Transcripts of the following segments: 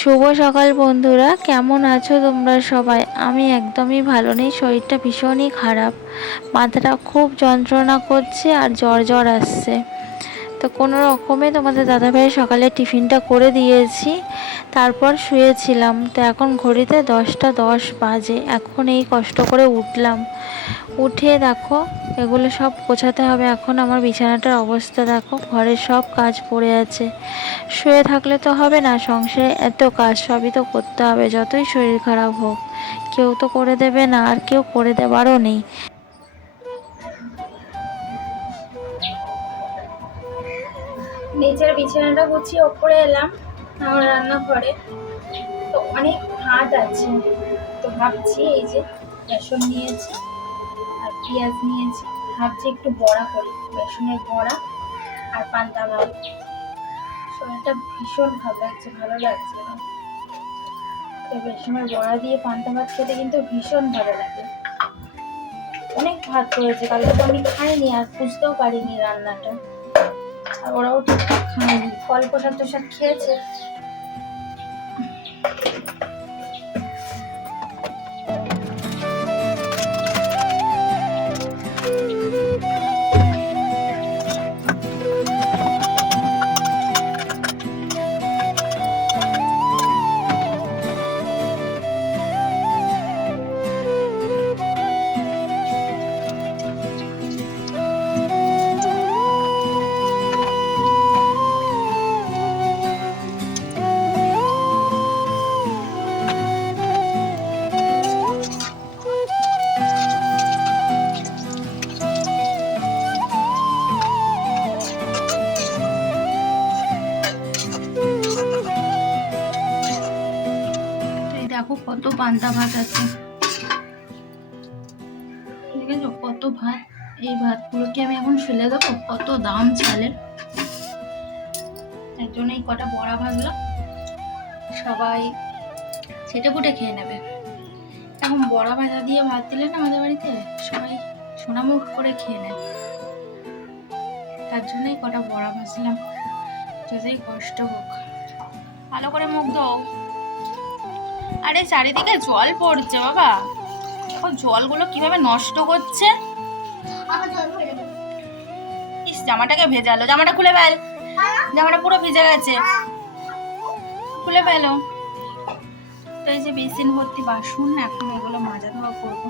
শুভ সকাল বন্ধুরা, কেমন আছো তোমরা সবাই? আমি একদমই ভালো নেই, শরীরটা ভীষণই খারাপ, মাথাটা খুব যন্ত্রণা করছে আর জ্বর জ্বর আসছে। তো কোনো রকমে তোমাদের দাদাভাইয়ের সকালে টিফিনটা করে দিয়েছি, তারপর শুয়েছিলাম। তো এখন ঘড়িতে 10টা 10 বাজে, এখন এই কষ্ট করে উঠলাম। উঠে দেখো এগুলো সব গোছাতে হবে। এখন আমার বিছানাটার অবস্থা দেখো, ঘরের সব কাজ পড়ে আছে। শুয়ে থাকলে তো হবে না, সংসারে এত কাজ, সবই তো করতে হবে যতই শরীর খারাপ হোক। কেউ তো করে দেবে না, আর কেউ করে দেবারও নেই। নিচের বিছানাটা গুছিয়ে ওপরে এলাম আমার রান্নাঘরে। তো অনেক ভাত আছে, তো ভাবছি এই যে বেসন নিয়েছি আর পেঁয়াজ নিয়েছি, ভাবছি একটু বড়া করি, বেসনের বড়া আর পান্তা ভাত। শরীরটা ভীষণ ভালো লাগছে, ভালো লাগছে না। তো বেসনের বড়া দিয়ে পান্তা ভাত খেতে কিন্তু ভীষণ ভালো লাগে। অনেক ভাত রয়েছে, কালকে তো আমি খাইনি আর বুঝতেও পারিনি রান্নাটা, আর ওরাও ঠিকঠাক খায়নি। ফল প্রসাদ টোসাদ খেয়েছে। দেখো কত পান্তা ভাত আছে, ঠিক আছে? কত ভাত, এই ভাতগুলোকে আমি এখন ফেলে দেবো? কত দাম চালের। তার জন্য এই কটা বড়া ভাজলাম, সবাই ছেটে ফুটে খেয়ে নেবে। এখন বড়া ভাজা দিয়ে ভাত দিলে না আমাদের বাড়িতে সবাই সোনামুখ করে খেয়ে নেয়, তার জন্যই কটা বড়া ভাজলাম, যতই কষ্ট হোক। ভালো করে মুখ দাও। আরে চারিদিকে জল পড়ছে বাবা, দেখো জলগুলো কিভাবে নষ্ট করছে। ইস, জামাটাকে ভেজালো, জামাটা খুলে ফেল, জামাটা পুরো ভিজে গেছে, খুলে ফেলো। তো এই যে বেসিন ভর্তি বাসন, এখন এগুলো মাজা ধোয়া করবো।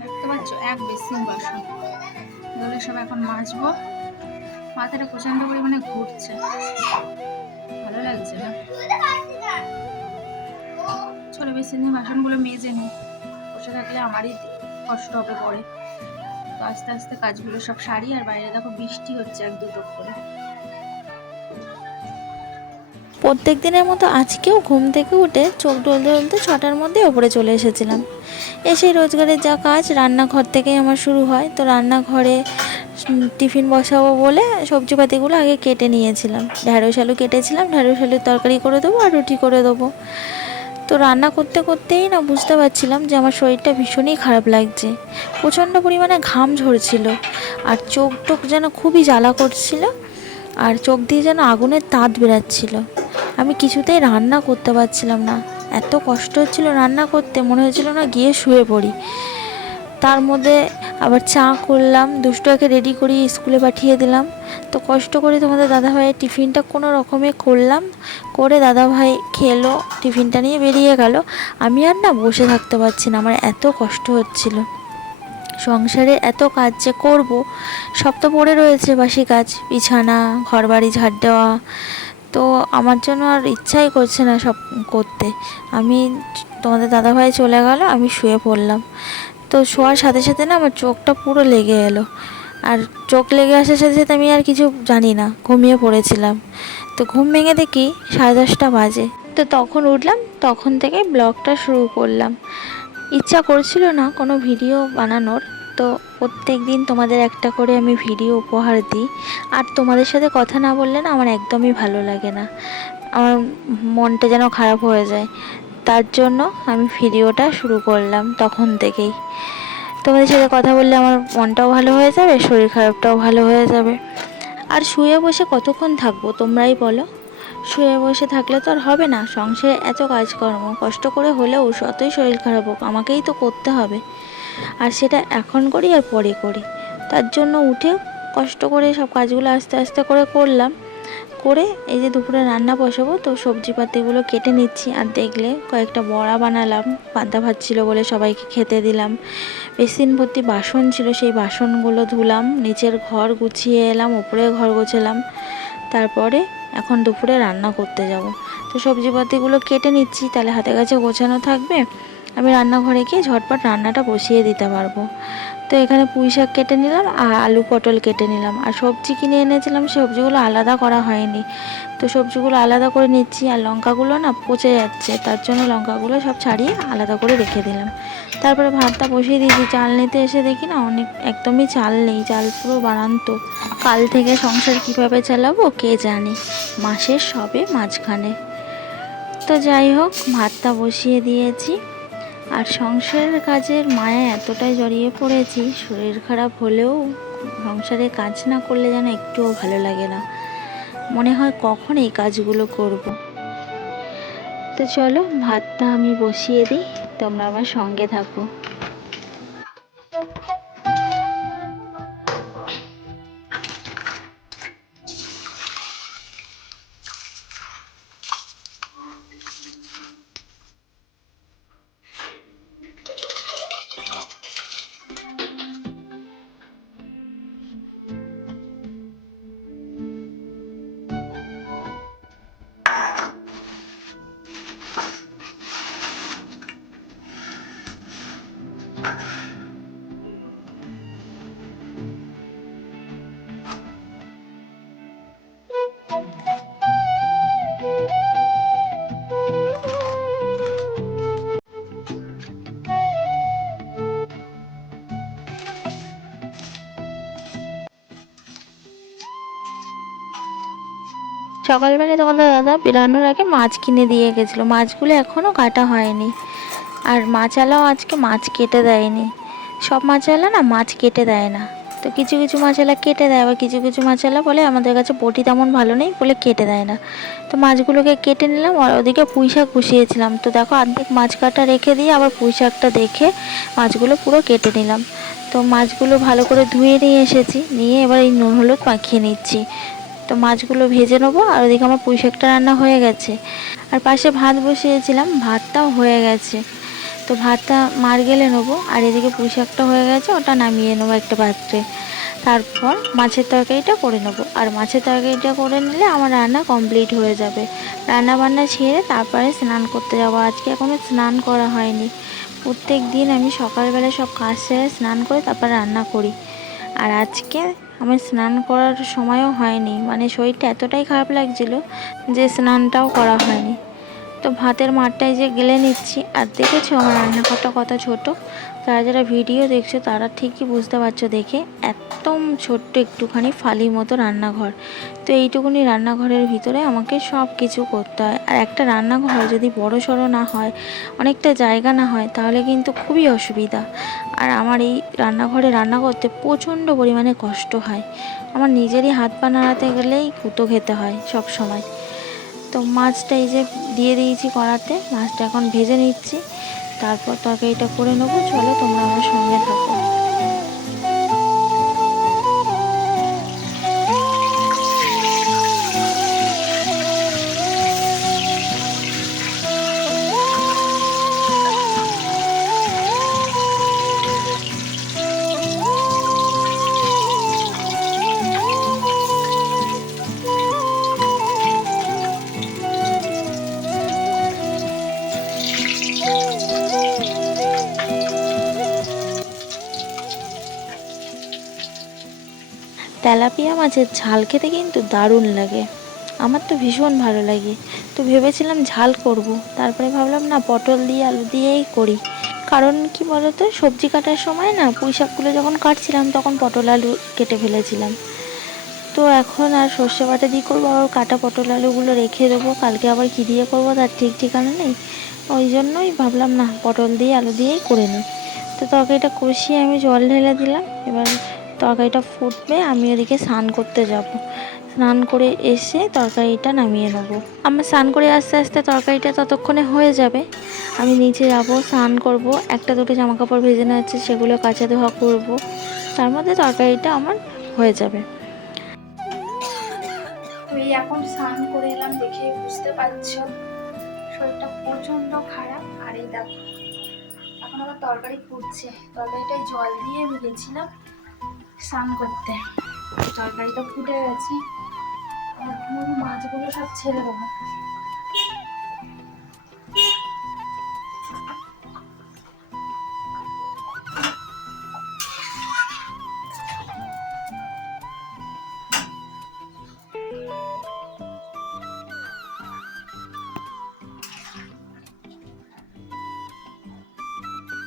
দেখতে পাচ্ছ, এক বেসিন বাসন, এগুলো সব এখন মাজবো। মাথাটা প্রচন্ড পরিমাণে ঘুরছে, ভালো লাগছে না। ছোট বেসিনে বাসনগুলো মেজে নিই, বসে থাকলে আমারই কষ্ট হবে পরে। তো আস্তে আস্তে কাজগুলো সব সারি। আর বাইরে দেখো বৃষ্টি হচ্ছে এক দুটো করে। প্রত্যেক দিনের মতো আজকেও ঘুম থেকে উঠে চোখ ডলতে ডলতে 6টার মধ্যে ওপরে চলে এসেছিলাম। এসে রোজগারের যা কাজ, রান্নাঘর থেকেই আমার শুরু হয়। তো রান্নাঘরে টিফিন বসাবো বলে সবজিপাতিগুলো আগে কেটে নিয়েছিলাম। ঢ্যাঁড়স আলু কেটেছিলাম, ঢ্যাঁড়স আলুর তরকারি করে দেবো আর রুটি করে দেবো। তো রান্না করতে করতেই না বুঝতে পারছিলাম যে আমার শরীরটা ভীষণই খারাপ লাগছে, প্রচণ্ড পরিমাণে ঘাম ঝরছিল, আর চোখ টোক যেন খুবই জ্বালা করছিল, আর চোখ দিয়ে যেন আগুনের তাত বেরাচ্ছিল। আমি কিছুতেই রান্না করতে পারছিলাম না, এত কষ্ট হচ্ছিল রান্না করতে, মনে হয়েছিল না গিয়ে শুয়ে পড়ি। তার মধ্যে আবার চা করলাম, দুষ্টুকে রেডি করিয়ে স্কুলে পাঠিয়ে দিলাম। তো কষ্ট করে তোমাদের দাদাভাইয়ের টিফিনটা কোনো রকমে করলাম, করে দাদাভাই খেলো, টিফিনটা নিয়ে বেরিয়ে গেল। আমি আর না বসে থাকতে পারছি না, আমার এত কষ্ট হচ্ছিল। সংসারে এত কাজ যে করবো, সব তো পড়ে রয়েছে বাসি কাজ, বিছানা, ঘরবাড়ি ঝাড় দেওয়া। তো আমার জন্য আর ইচ্ছাই করছে না সব করতে। আমি, তোমাদের দাদাভাই চলে গেল, আমি শুয়ে পড়লাম। তো শোয়ার সাথে সাথে না আমার চোখটা পুরো লেগে এলো, আর চোখ লেগে আসার সাথে সাথে আমি আর কিছু জানি না, ঘুমিয়ে পড়েছিলাম। তো ঘুম ভেঙে দেখি 10:30 বাজে। তো তখন উঠলাম, তখন থেকে ব্লগটা শুরু করলাম। ইচ্ছা করছিল না কোনো ভিডিও বানানোর। তো প্রত্যেক দিন তোমাদের একটা করে আমি ভিডিও উপহার দিই, আর তোমাদের সাথে কথা না বললে না আমার একদমই ভালো লাগে না, আমার মনটা যেন খারাপ হয়ে যায়। তার জন্য আমি ভিডিওটা শুরু করলাম তখন থেকেই। তোমাদের সাথে কথা বললে আমার মনটাও ভালো হয়ে যাবে, শরীর খারাপটাও ভালো হয়ে যাবে। আর শুয়ে বসে কতক্ষণ থাকবো তোমরাই বলো? শুয়ে বসে থাকলে তো আর হবে না, সংসারে এত কাজকর্ম কষ্ট করে হলেও যতই শরীর খারাপ হোক আমাকেই তো করতে হবে। আর সেটা এখন করি আর পরে করি, তার জন্য উঠে কষ্ট করে সব কাজগুলো আস্তে আস্তে করে করলাম। করে এই যে দুপুরে রান্না বসাবো, তো সবজি পাতিগুলো কেটে নিচ্ছি। আর দেখলে কয়েকটা বড়া বানালাম, পান্তা ভাত ছিল বলে সবাইকে খেতে দিলাম। বেসিন ভর্তি বাসন ছিল, সেই বাসনগুলো ধুলাম, নিচের ঘর গুছিয়ে এলাম, উপরে ঘর গোছালাম। তারপরে এখন দুপুরে রান্না করতে যাব। তো সবজিপাতিগুলো কেটে নিচ্ছি, তাহলে হাতে কাছে গোছানো থাকবে, আমি রান্নাঘরে গিয়ে ঝটপট রান্নাটা বসিয়ে দিতে পারবো। তো এখানে পুঁই শাক কেটে নিলাম আর আলু পটল কেটে নিলাম। আর সবজি কিনে এনেছিলাম, সবজিগুলো আলাদা করা হয়নি, তো সবজিগুলো আলাদা করে নিচ্ছি। আর লঙ্কাগুলো না পচে যাচ্ছে, তার জন্য লঙ্কাগুলো সব ছাড়িয়ে আলাদা করে রেখে দিলাম। তারপরে ভাতটা বসিয়ে দিয়েছি। চাল নিতে এসে দেখি না একদমই চাল নেই, চাল পুরো বাড়ান্ত। কাল থেকে সংসার কিভাবে চালাবো কে জানে, মাসের সবে মাঝখানে। তো যাই হোক, ভাতটা বসিয়ে দিয়েছি। আর সংসারের কাজের মায়া এতটাই জড়িয়ে পড়েছি, শরীর খারাপ হলেও সংসারে কাজ না করলে যেন একটুও ভালো লাগে না, মনে হয় কখন এই কাজগুলো করব। তো চলো ভাতটা আমি বসিয়ে দিই, তোমরা আমার সঙ্গে থাকো। সকালবেলা তোমাদের দাদা বেরানোর আগে মাছ কিনে দিয়ে গেছিলো, মাছগুলো এখনও কাটা হয়নি। আর মাছওয়ালাও আজকে মাছ কেটে দেয়নি। সব মাছওয়ালা না মাছ কেটে দেয় না, তো কিছু কিছু মাছওয়ালা কেটে দেয়, আবার কিছু কিছু মাছওয়ালা বলে আমাদের কাছে বটি তেমন ভালো নেই বলে কেটে দেয় না। তো মাছগুলোকে কেটে নিলাম। আর ওদিকে পুঁই শাক বসিয়েছিলাম, তো দেখো অর্ধেক মাছ কাটা রেখে দিয়ে আবার পুঁই শাকটা দেখে মাছগুলো পুরো কেটে নিলাম। তো মাছগুলো ভালো করে ধুয়ে নিয়ে এসেছি, নিয়ে এবার এই নুন হলুদ মাখিয়ে নিচ্ছি। তো মাছগুলো ভেজে নেবো। আর ওদিকে আমার পুঁই শাকটা রান্না হয়ে গেছে। আর পাশে ভাত বসিয়েছিলাম, ভাতটাও হয়ে গেছে। তো ভাতটা মার গেলে নেবো, আর এদিকে পুঁই শাকটা হয়ে গেছে, ওটা নামিয়ে নেবো একটা পাত্রে। তারপর মাছের তরকারিটা করে নেবো। আর মাছের তরকারিটা করে নিলে আমার রান্না কমপ্লিট হয়ে যাবে। রান্না বান্না ছেড়ে তারপরে স্নান করতে যাবো। আজকে এখনও স্নান করা হয়নি। প্রত্যেক দিন আমি সকালবেলা সব কাজ সেরে স্নান করে তারপর রান্না করি। আর আজকে আমার স্নান করার সময়ও হয়নি, মানে শরীরটা এতটাই খারাপ লাগছিল যে স্নানটাও করা হয়নি। তো ভাতের মাঠটায় যে গেলে নিচ্ছি। আর দেখেছো আমার রান্নাঘরটা কত ছোট, যারা যারা ভিডিও দেখছো তারা ঠিকই বুঝতে পারছো দেখে, একদম ছোট্ট একটুখানি ফালি মতো রান্নাঘর। তো এইটুকুনি রান্নাঘরের ভিতরে আমাকে সব কিছু করতে হয়। আর একটা রান্নাঘর যদি বড় সড়ো না হয়, অনেকটা জায়গা না হয়, তাহলে কিন্তু খুবই অসুবিধা। আর আমার এই রান্নাঘরে রান্না করতে প্রচণ্ড পরিমাণে কষ্ট হয়। আমার নিজেরই হাত পা নাড়াতে গেলেই কুতো খেতে হয় সব সময়। তো মাছটা এই যে দিয়ে দিয়েছি কড়াতে, মাছটা এখন ভেজে নিচ্ছি, তারপর তরকারিটা করে নেবো। চলো তোমরা আমার সঙ্গে থাকো। তেলাপিয়া মাছের ঝাল খেতে কিন্তু দারুণ লাগে, আমার তো ভীষণ ভালো লাগে। তো ভেবেছিলাম ঝাল করব, তারপরে ভাবলাম না, পটল দিয়ে আলু দিয়েই করি। কারণ কি বলতো, সবজি কাটার সময় না পুঁই শাকগুলো যখন কাটছিলাম তখন পটল আলু কেটে ফেলেছিলাম। তো এখন আর সর্ষে বাটা দিয়ে করবো, আবার কাটা পটল আলুগুলো রেখে দেবো, কালকে আবার কী দিয়ে করবো তার ঠিক ঠিকানা নেই। ওই জন্যই ভাবলাম না, পটল দিয়ে আলু দিয়েই করে নিই। তো তরকারিটা কষিয়ে আমি জল ঢেলে দিলাম। এবার তরকারিটা ফুটবে, আমি ওদিকে স্নান করতে যাব। স্নান করে এসে তরকারিটা নামিয়ে নেবো। আমার স্নান করে আস্তে আস্তে তরকারিটা ততক্ষণে হয়ে যাবে। আমি নিচে যাবো, স্নান করব, একটা দুটো জামা কাপড় ভেজে নেওয়া আছে সেগুলো কাচা ধোয়া করবো, তার মধ্যে তরকারিটা আমার হয়ে যাবে। ওই এখন স্নান করে এলাম, দেখে বুঝতে পারছো শরীরটা প্রচন্ড খারাপ। আর এই দেখো এখন আবার তরকারি ফুটছে, তরকারিটায় জল দিয়ে আমি গেছিলাম স্নান করতে, তরকারিটা ফুটে গেছে। এখন মাছগুলো সব ছেড়ে দেবো।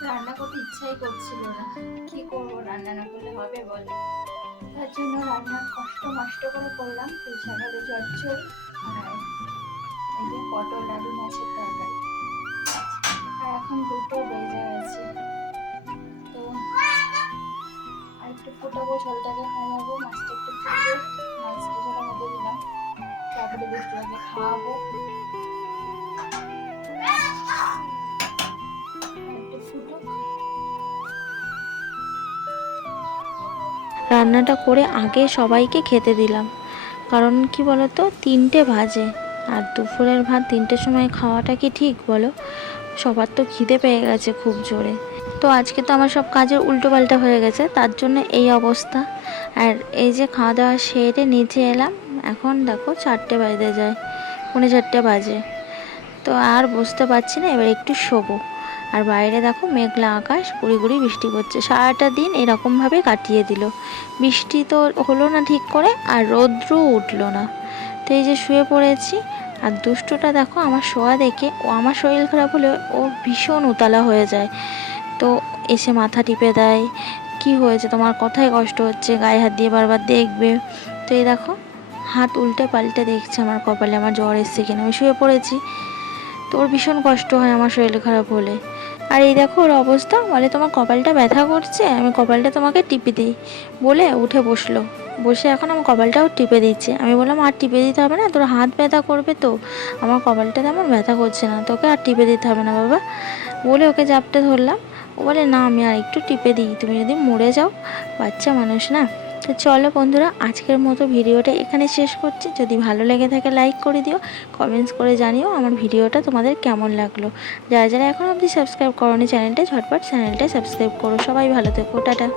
রান্না করতে ইচ্ছাই করছিল না, কি করবো, রান্না না করলে হবে বল। তার জন্য রান্নার কষ্ট করে করলাম পুঁই শাকের চচ্চড়ি আর এই যে পটল আলু মাছের তরকারি। আর এখন 2টো বেজে গেছে, তো আর একটু ফুটাবো, ঝোলটাকে খাওয়াবো, মাছটা একটু ফুটবে, মাছটা ঝোলের মধ্যে দিলাম, তারপরে দুটোকে খাওয়াবো। একটু ফুটো। রান্নাটা করে আগে সবাইকে খেতে দিলাম, কারণ কি বলতো 3টে বাজে, আর দুপুরের ভাত 3টের সময় খাওয়াটা কি ঠিক বলো? সবার তো খিদে পেয়ে গেছে খুব জোরে। তো আজকে তো আমার সব কাজের উল্টোপাল্টা হয়ে গেছে, তার জন্য এই অবস্থা। আর এই যে খাওয়া দাওয়া সেরে নিচে এলাম, এখন দেখো 4টে বাজতে যায়, 4:45 বাজে। তো আর বুঝতে পারছি না, এবার একটু শোবো। আর বাইরে দেখো মেঘলা আকাশ, গুড়ি গুড়ি বৃষ্টি পড়ছে, সারাটা দিন এরকমভাবে কাটিয়ে দিল। বৃষ্টি তো হলো না ঠিক করে, আর রৌদ্রও উঠলো না। তো এই যে শুয়ে পড়েছি, আর দুষ্টটা দেখো আমার শোয়া দেখে ও, আমার শরীর খারাপ হলে ও ভীষণ উতলা হয়ে যায়। তো এসে মাথা টিপে দেয়, কি হয়েছে তোমার, কোথায় কষ্ট হচ্ছে, গায়ে হাত দিয়ে বারবার দেখবে। তো এই দেখো হাত উল্টে পাল্টে দেখছে আমার কপালে আমার জ্বর এসছে কিনা। আমি শুয়ে পড়েছি, তো ওর ভীষণ কষ্ট হয় আমার শরীর খারাপ হলে। আর এই দেখো ওর অবস্থা, বলে তোমার কপালটা ব্যথা করছে, আমি কপালটা তোমাকে টিপে দিই, বলে উঠে বসলো। বসে এখন আমার কপালটাও টিপে দিচ্ছে। আমি বললাম আর টিপে দিতে হবে না, তোর হাত ব্যথা করবে তো, আমার কপালটা তেমন ব্যথা করছে না, তোকে আর টিপে দিতে হবে না বাবা, বলে ওকে জাপটে ধরলাম। ও বলে না আমি আর একটু টিপে দিই, তুমি যদি মরে যাও, বাচ্চা মানুষ না। তো চলো বন্ধুরা, আজকের মতো ভিডিওটা এখানে শেষ করছি। যদি ভালো লেগে থাকে লাইক করে দিও, কমেন্টস করে জানিও আমার ভিডিওটা তোমাদের কেমন লাগলো। যারা যারা এখন অবধি সাবস্ক্রাইব করোনি চ্যানেলটা, ঝটপট চ্যানেলটা সাবস্ক্রাইব করো। সবাই ভালো থেকো, টাটা।